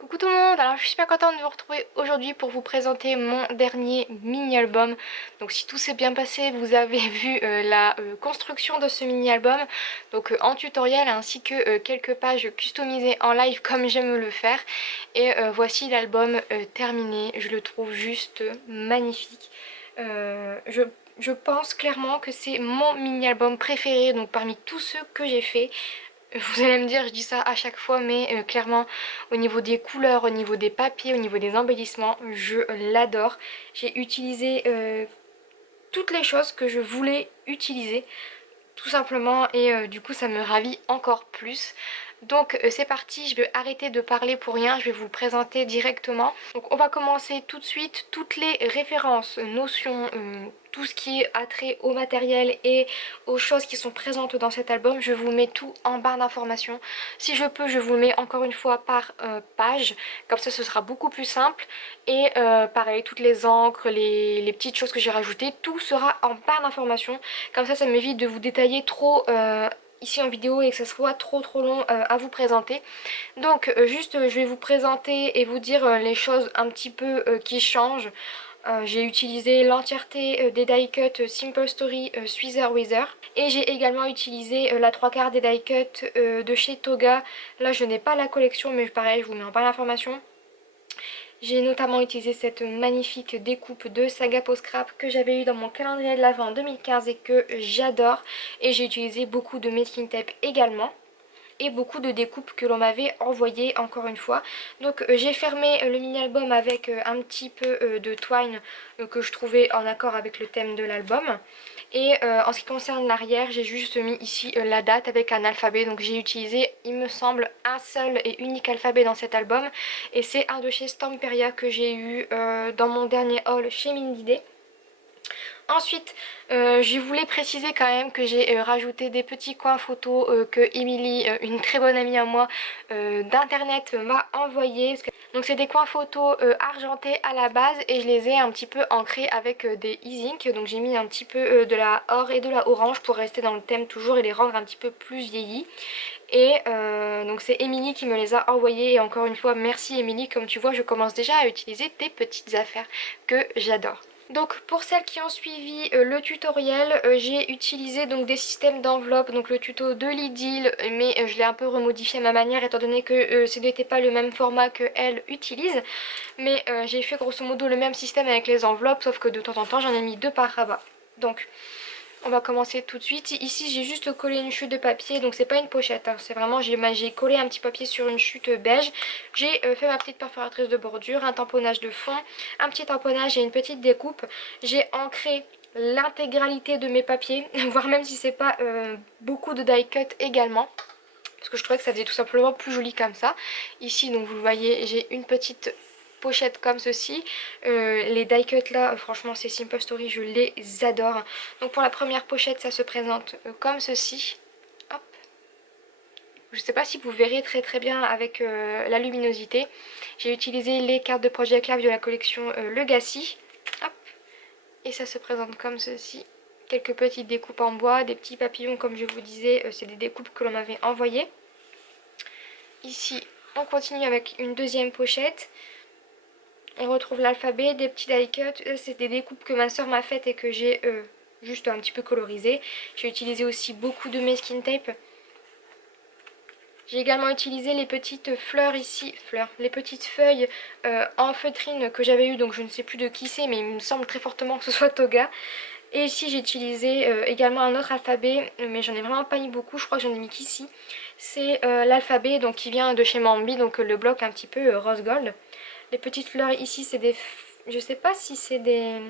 Coucou tout le monde, alors je suis super contente de vous retrouver aujourd'hui pour vous présenter mon dernier mini-album. Donc si tout s'est bien passé, vous avez vu la construction de ce mini-album, donc en tutoriel ainsi que quelques pages customisées en live comme j'aime le faire. Et voici l'album terminé, je le trouve juste magnifique. Je pense clairement que c'est mon mini-album préféré, donc parmi tous ceux que j'ai fait. Vous allez me dire, je dis ça à chaque fois, mais clairement, au niveau des couleurs, au niveau des papiers, au niveau des embellissements, je l'adore. J'ai utilisé toutes les choses que je voulais utiliser, tout simplement, et du coup, ça me ravit encore plus. Donc c'est parti, je vais arrêter de parler pour rien, je vais vous le présenter directement. Donc on va commencer tout de suite. Toutes les références, notions, tout ce qui est attrait au matériel et aux choses qui sont présentes dans cet album, je vous mets tout en barre d'informations. Si je peux, je vous le mets encore une fois par page, comme ça ce sera beaucoup plus simple. Et pareil, toutes les encres, les petites choses que j'ai rajoutées, tout sera en barre d'informations. Comme ça m'évite de vous détailler trop ici en vidéo et que ça soit trop long à vous présenter. Donc juste je vais vous présenter et vous dire les choses un petit peu qui changent. J'ai utilisé l'entièreté des die cuts Simple Story Sweezer Weather et j'ai également utilisé la trois quarts des die cuts de chez Toga. Là je n'ai pas la collection mais pareil je vous mets en barre d'informations. J'ai notamment utilisé cette magnifique découpe de Saga Post Scrap que j'avais eu dans mon calendrier de l'Avent en 2015 et que j'adore. Et j'ai utilisé beaucoup de masking tape également et beaucoup de découpes que l'on m'avait envoyées encore une fois. Donc j'ai fermé le mini-album avec un petit peu de twine que je trouvais en accord avec le thème de l'album. Et en ce qui concerne l'arrière, j'ai juste mis ici la date avec un alphabet. Donc j'ai utilisé, il me semble, un seul et unique alphabet dans cet album. Et c'est un de chez Stamperia que j'ai eu dans mon dernier haul chez Mindy. Ensuite, je voulais préciser quand même que j'ai rajouté des petits coins photos que Emily, une très bonne amie à moi d'internet, m'a envoyé. Donc c'est des coins photos argentés à la base et je les ai un petit peu ancrés avec des e-ink. Donc j'ai mis un petit peu de la or et de la orange pour rester dans le thème toujours et les rendre un petit peu plus vieillis. Et donc c'est Emily qui me les a envoyés et encore une fois merci Emily, comme tu vois je commence déjà à utiliser tes petites affaires que j'adore. Donc pour celles qui ont suivi le tutoriel, j'ai utilisé donc des systèmes d'enveloppe, donc le tuto de Lidl, mais je l'ai un peu remodifié à ma manière étant donné que ce n'était pas le même format qu'elle utilise. Mais j'ai fait grosso modo le même système avec les enveloppes, sauf que de temps en temps j'en ai mis deux par rabat. Donc on va commencer tout de suite. Ici j'ai juste collé une chute de papier, donc c'est pas une pochette, hein. C'est vraiment, j'ai collé un petit papier sur une chute beige. J'ai fait ma petite perforatrice de bordure, un tamponnage de fond, un petit tamponnage et une petite découpe. J'ai ancré l'intégralité de mes papiers, voire même si c'est pas beaucoup de die cut également. Parce que je trouvais que ça faisait tout simplement plus joli comme ça. Ici donc vous le voyez, j'ai une petite pochette comme ceci. Les die cut là, franchement c'est Simple Story, je les adore. Donc pour la première pochette ça se présente comme ceci. Hop. Je sais pas si vous verrez très bien avec la luminosité. J'ai utilisé les cartes de Project Live de la collection Legacy. Hop. Et ça se présente comme ceci. Quelques petites découpes en bois, des petits papillons comme je vous disais, c'est des découpes que l'on m'avait envoyées. Ici on continue avec une deuxième pochette. On retrouve l'alphabet, des petits die cuts. C'est des découpes que ma soeur m'a faites et que j'ai juste un petit peu colorisé. J'ai utilisé aussi beaucoup de masking tape. J'ai également utilisé les petites fleurs ici, les petites feuilles en feutrine que j'avais eu, donc je ne sais plus de qui c'est, mais il me semble très fortement que ce soit Toga. Et ici j'ai utilisé également un autre alphabet, mais j'en ai vraiment pas mis beaucoup, je crois que j'en ai mis qu'ici. C'est l'alphabet donc qui vient de chez Mambi, donc le bloc un petit peu rose gold. Les petites fleurs ici c'est des... Je sais pas si c'est des...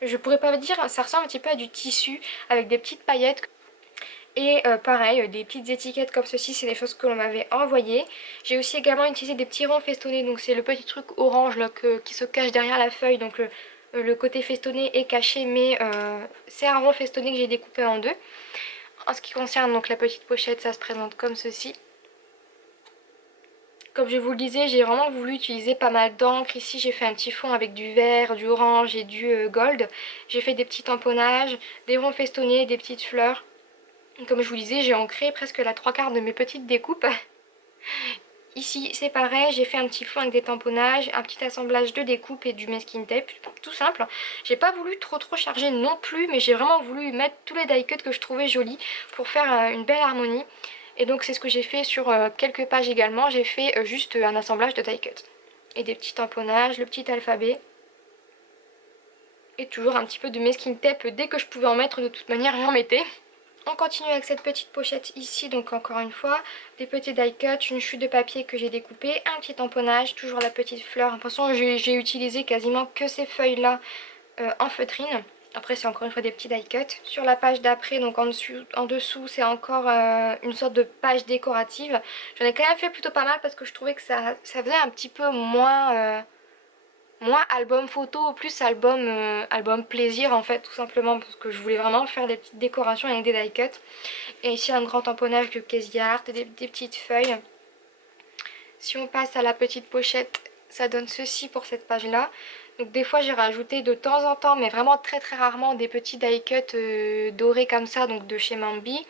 Je pourrais pas dire, ça ressemble un petit peu à du tissu avec des petites paillettes. Et pareil, des petites étiquettes comme ceci, c'est des choses que l'on m'avait envoyées. J'ai aussi également utilisé des petits ronds festonnés, donc c'est le petit truc orange là, qui se cache derrière la feuille. Donc le côté festonné est caché, mais c'est un rond festonné que j'ai découpé en deux. En ce qui concerne donc la petite pochette, ça se présente comme ceci. Comme je vous le disais, j'ai vraiment voulu utiliser pas mal d'encre. Ici, j'ai fait un petit fond avec du vert, du orange et du gold. J'ai fait des petits tamponnages, des ronds festonnés, des petites fleurs. Comme je vous le disais, j'ai ancré presque la trois quarts de mes petites découpes. Ici c'est pareil, j'ai fait un petit fond avec des tamponnages, un petit assemblage de découpe et du masking tape, tout simple. J'ai pas voulu trop charger non plus, mais j'ai vraiment voulu mettre tous les die cuts que je trouvais jolis pour faire une belle harmonie. Et donc c'est ce que j'ai fait sur quelques pages également, j'ai fait juste un assemblage de die cuts. Et des petits tamponnages, le petit alphabet. Et toujours un petit peu de masking tape, dès que je pouvais en mettre, de toute manière j'en mettais. On continue avec cette petite pochette ici, donc encore une fois, des petits die cuts, une chute de papier que j'ai découpée, un petit tamponnage, toujours la petite fleur. De toute façon, j'ai utilisé quasiment que ces feuilles-là en feutrine. Après, c'est encore une fois des petits die cuts. Sur la page d'après, donc en dessous, c'est encore une sorte de page décorative. J'en ai quand même fait plutôt pas mal parce que je trouvais que ça faisait un petit peu moins album photo, plus album plaisir en fait, tout simplement parce que je voulais vraiment faire des petites décorations avec des die cuts. Et ici un grand tamponnage de Casey Art, des petites feuilles. Si on passe à la petite pochette, ça donne ceci pour cette page là. Donc des fois j'ai rajouté de temps en temps, mais vraiment très rarement, des petits die cuts dorés comme ça, donc de chez Mambi.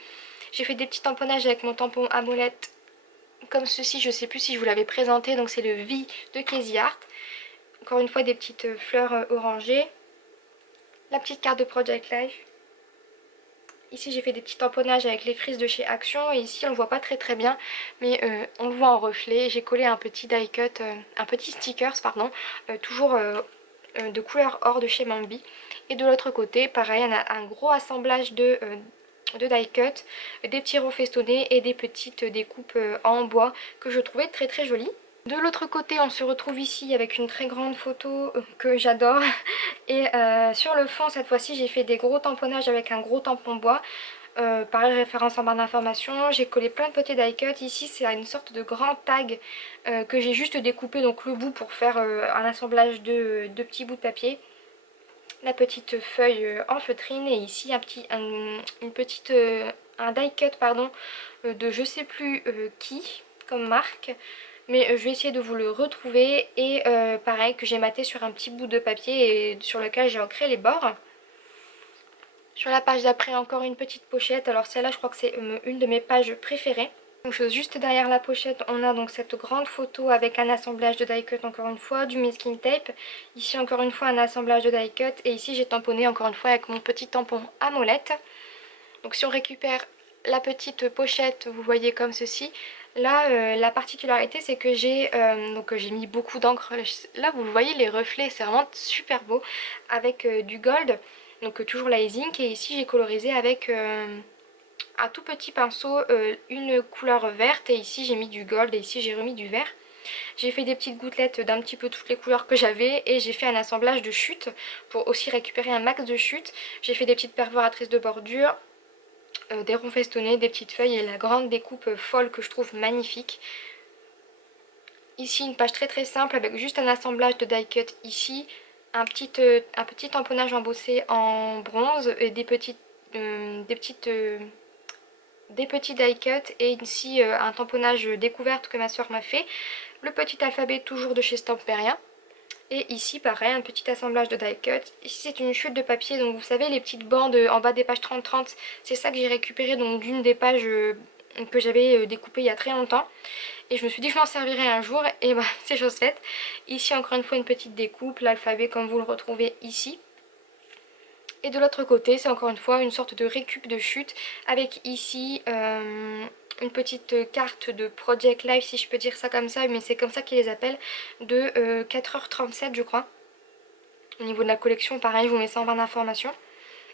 J'ai fait des petits tamponnages avec mon tampon à molette comme ceci, je sais plus si je vous l'avais présenté, donc c'est le V de Casey Art. Encore une fois des petites fleurs orangées. La petite carte de Project Life. Ici j'ai fait des petits tamponnages avec les frises de chez Action. Et ici on le voit pas très bien, mais on le voit en reflet. J'ai collé un petit die cut, un petit stickers pardon, toujours de couleur or de chez Mambi. Et de l'autre côté, pareil, on a un gros assemblage de die cut, des petits ronds festonnés et des petites découpes en bois que je trouvais très jolies. De l'autre côté, on se retrouve ici avec une très grande photo que j'adore. Et sur le fond, cette fois-ci, j'ai fait des gros tamponnages avec un gros tampon bois. Pareil, référence en barre d'information. J'ai collé plein de petits die cuts. Ici, c'est une sorte de grand tag que j'ai juste découpé, donc le bout pour faire un assemblage de petits bouts de papier. La petite feuille en feutrine. Et ici, un die cut pardon, de je sais plus qui comme marque. Mais je vais essayer de vous le retrouver. Et pareil, que j'ai maté sur un petit bout de papier et sur lequel j'ai ancré les bords. Sur la page d'après, encore une petite pochette. Alors celle-là, je crois que c'est une de mes pages préférées. Donc juste derrière la pochette, on a donc cette grande photo avec un assemblage de die cut encore une fois, du masking tape. Ici encore une fois un assemblage de die cut. Et ici j'ai tamponné encore une fois avec mon petit tampon à molette. Donc si on récupère la petite pochette, vous voyez comme ceci. Là, la particularité, c'est que j'ai mis beaucoup d'encre. Là, vous voyez les reflets, c'est vraiment super beau. Avec du gold, donc toujours la ink. Et ici, j'ai colorisé avec un tout petit pinceau, une couleur verte. Et ici, j'ai mis du gold et ici, j'ai remis du vert. J'ai fait des petites gouttelettes d'un petit peu toutes les couleurs que j'avais. Et j'ai fait un assemblage de chutes pour aussi récupérer un max de chutes. J'ai fait des petites perforatrices de bordure. Des ronds festonnés, des petites feuilles et la grande découpe folle que je trouve magnifique. Ici une page très simple avec juste un assemblage de die cut ici, un petit tamponnage embossé en bronze et des petits die cut et ici un tamponnage découverte que ma soeur m'a fait. Le petit alphabet toujours de chez Stamperia. Et ici pareil, un petit assemblage de die cut. Ici c'est une chute de papier, donc vous savez les petites bandes en bas des pages 30-30, c'est ça que j'ai récupéré donc d'une des pages que j'avais découpées il y a très longtemps. Et je me suis dit que je m'en servirai un jour, et bah c'est chose faite. Ici encore une fois une petite découpe, l'alphabet comme vous le retrouvez ici. Et de l'autre côté c'est encore une fois une sorte de récup de chute avec ici une petite carte de Project Life si je peux dire ça comme ça, mais c'est comme ça qu'ils les appellent, de 4h37 je crois. Au niveau de la collection pareil, je vous mets ça en barre d'information.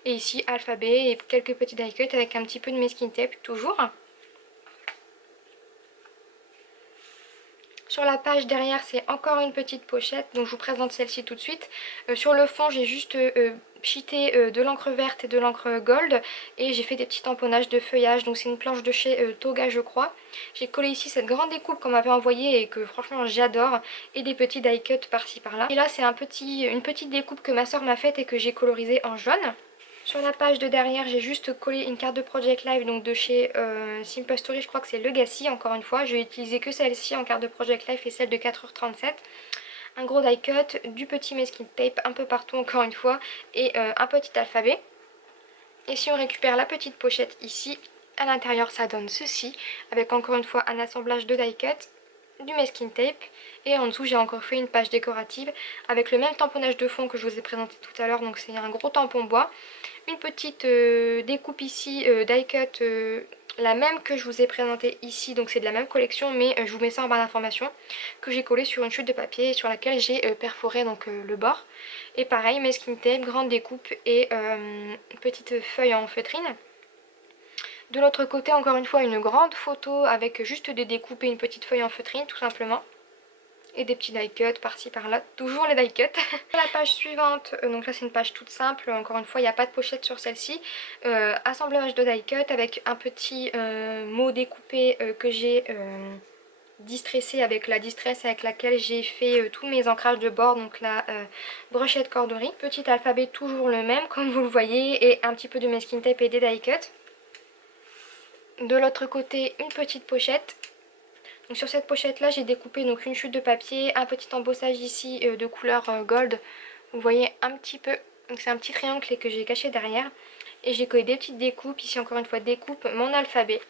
Et ici alphabet et quelques petits die cuts avec un petit peu de masking tape toujours. Sur la page derrière, c'est encore une petite pochette, donc je vous présente celle-ci tout de suite. Sur le fond, j'ai juste cheaté de l'encre verte et de l'encre gold et j'ai fait des petits tamponnages de feuillage. Donc c'est une planche de chez Toga je crois. J'ai collé ici cette grande découpe qu'on m'avait envoyée et que franchement j'adore, et des petits die cuts par-ci par-là. Et là c'est une petite découpe que ma soeur m'a faite et que j'ai colorisée en jaune. Sur la page de derrière, j'ai juste collé une carte de Project Live, donc de chez Simple Story, je crois que c'est Legacy, encore une fois. Je vais utiliser que celle-ci en carte de Project Live et celle de 4h37. Un gros die cut, du petit masking tape un peu partout encore une fois, et un petit alphabet. Et si on récupère la petite pochette ici, à l'intérieur ça donne ceci, avec encore une fois un assemblage de die cut. du masking tape et en dessous j'ai encore fait une page décorative avec le même tamponnage de fond que je vous ai présenté tout à l'heure, donc c'est un gros tampon bois, une petite découpe ici die cut, la même que je vous ai présentée ici, donc c'est de la même collection mais je vous mets ça en barre d'information, que j'ai collé sur une chute de papier sur laquelle j'ai perforé donc le bord. Et pareil, masking tape, grande découpe et petite feuille en feutrine. De l'autre côté, encore une fois, une grande photo avec juste des découpes et une petite feuille en feutrine, tout simplement. Et des petits die cuts par-ci par-là, toujours les die cuts. La page suivante, donc là c'est une page toute simple, encore une fois il n'y a pas de pochette sur celle-ci. Assemblage de die cut avec un petit mot découpé que j'ai distressé avec la distress avec laquelle j'ai fait tous mes ancrages de bord, donc la brochette corderie. Petit alphabet toujours le même comme vous le voyez et un petit peu de masking tape et des die cuts. De l'autre côté, une petite pochette. Donc sur cette pochette là j'ai découpé donc une chute de papier, un petit embossage ici de couleur gold. Vous voyez un petit peu, donc c'est un petit triangle que j'ai caché derrière. Et j'ai collé des petites découpes, ici encore une fois découpe, mon alphabet.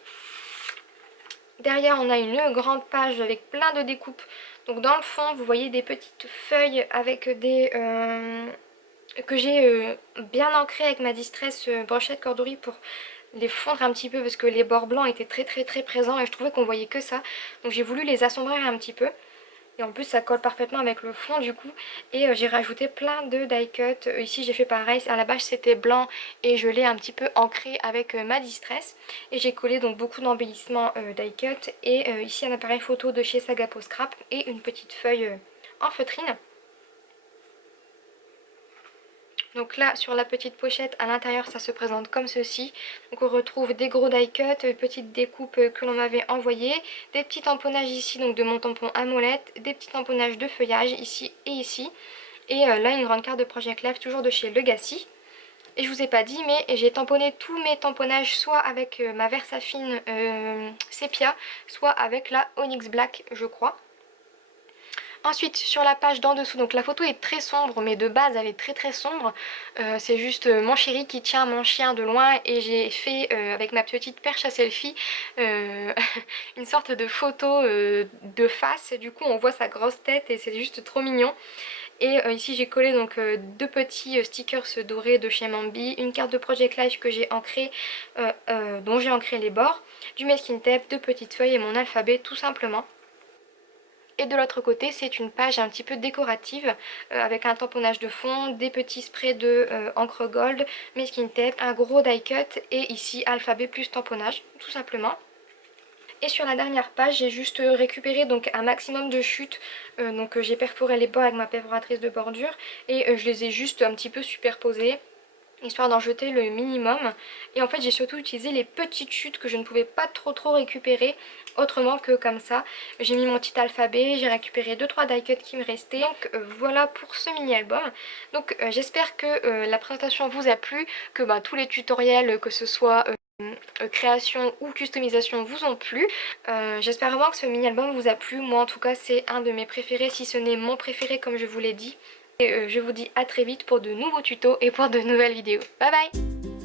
Derrière on a une grande page avec plein de découpes. Donc dans le fond vous voyez des petites feuilles avec des... que j'ai bien ancrées avec ma distress brochette corderie pour les fondre un petit peu parce que les bords blancs étaient très présents et je trouvais qu'on voyait que ça. Donc j'ai voulu les assombrir un petit peu. Et en plus ça colle parfaitement avec le fond du coup. Et j'ai rajouté plein de die cut. Ici j'ai fait pareil, à la base c'était blanc et je l'ai un petit peu ancré avec ma distress. Et j'ai collé donc beaucoup d'embellissements die cut. Et ici un appareil photo de chez Sagapo Scrap et une petite feuille en feutrine. Donc là sur la petite pochette à l'intérieur ça se présente comme ceci. Donc on retrouve des gros die cut, petites découpes que l'on m'avait envoyées, des petits tamponnages ici donc de mon tampon à molette, des petits tamponnages de feuillage ici et ici. Et là une grande carte de Project Life toujours de chez Legacy. Et je vous ai pas dit mais j'ai tamponné tous mes tamponnages soit avec ma Versafine Sepia, soit avec la Onyx Black je crois. Ensuite sur la page d'en dessous, donc la photo est très sombre mais de base elle est très sombre. C'est juste mon chéri qui tient mon chien de loin et j'ai fait avec ma petite perche à selfie une sorte de photo de face. Du coup on voit sa grosse tête et c'est juste trop mignon. Et ici j'ai collé donc deux petits stickers dorés de chez Mambi, une carte de Project Life que j'ai ancrée, dont j'ai ancré les bords, du masking tape, deux petites feuilles et mon alphabet tout simplement. Et de l'autre côté c'est une page un petit peu décorative avec un tamponnage de fond, des petits sprays de encre gold, masking tape, un gros die cut et ici alphabet plus tamponnage tout simplement. Et sur la dernière page j'ai juste récupéré donc un maximum de chutes, donc j'ai perforé les bords avec ma perforatrice de bordure et je les ai juste un petit peu superposées, histoire d'en jeter le minimum. Et en fait j'ai surtout utilisé les petites chutes que je ne pouvais pas trop récupérer autrement que comme ça. J'ai mis mon petit alphabet, j'ai récupéré 2-3 die cuts qui me restaient. Donc voilà pour ce mini album. Donc j'espère que la présentation vous a plu, que tous les tutoriels que ce soit création ou customisation vous ont plu. J'espère vraiment que ce mini album vous a plu. Moi en tout cas c'est un de mes préférés, si ce n'est mon préféré comme je vous l'ai dit. Et je vous dis à très vite pour de nouveaux tutos et pour de nouvelles vidéos. Bye bye!